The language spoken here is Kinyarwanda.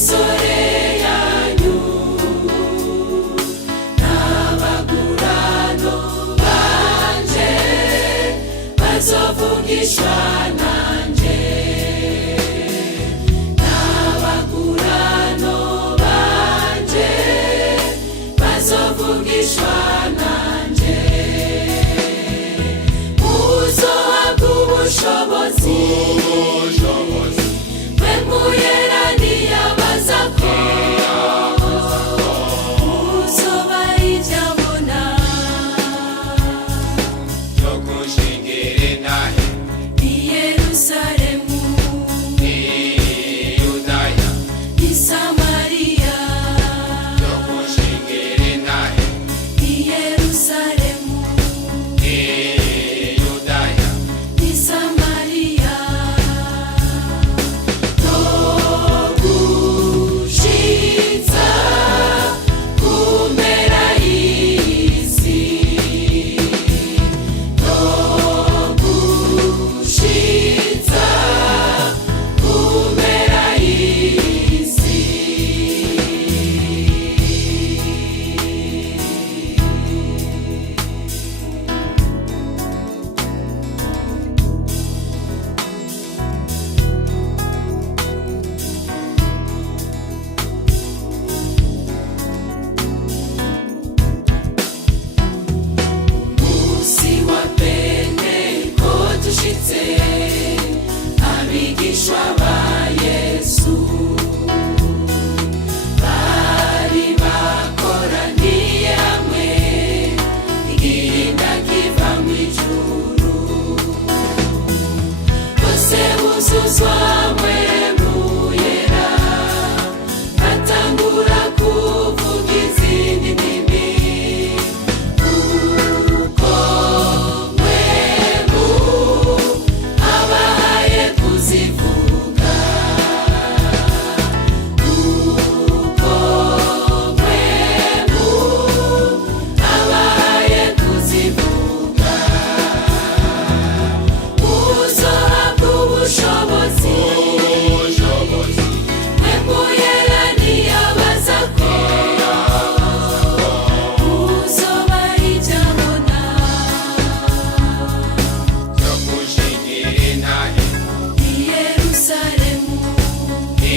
misore yanyu n'abagurano banje bazovugishwa nanje, n'abagurano banje bazovugishwa nanje. Muzohabwa ubushobozi mwemuyera niyabazako, muzoba ivyabona yo kunshingira intahe i Yerusalemu, i Yudaya, i Samariya, yo kunshingira intahe i Yerusalemu, i Yudaya, i Samariya, no gushitsa ku mpera y'isi, no gushitsa ku mpera y'isi. Musi wa Pentekote ushitse, abigishwa ba Yesu bari bakoraniye hamwe, igihinda kiva mw'ijuru, bose buzuzwa mpwemu yera, batangura kuvuga izindi ndimi uko mpwemu abahaye kuzivuga, uko mpwemu abahaye kuzivuga. Muzohabwa ubushobozi mwemuyera niyabazako, muzoba ivyabona yo kunshingira intahe i Yerusalemu, i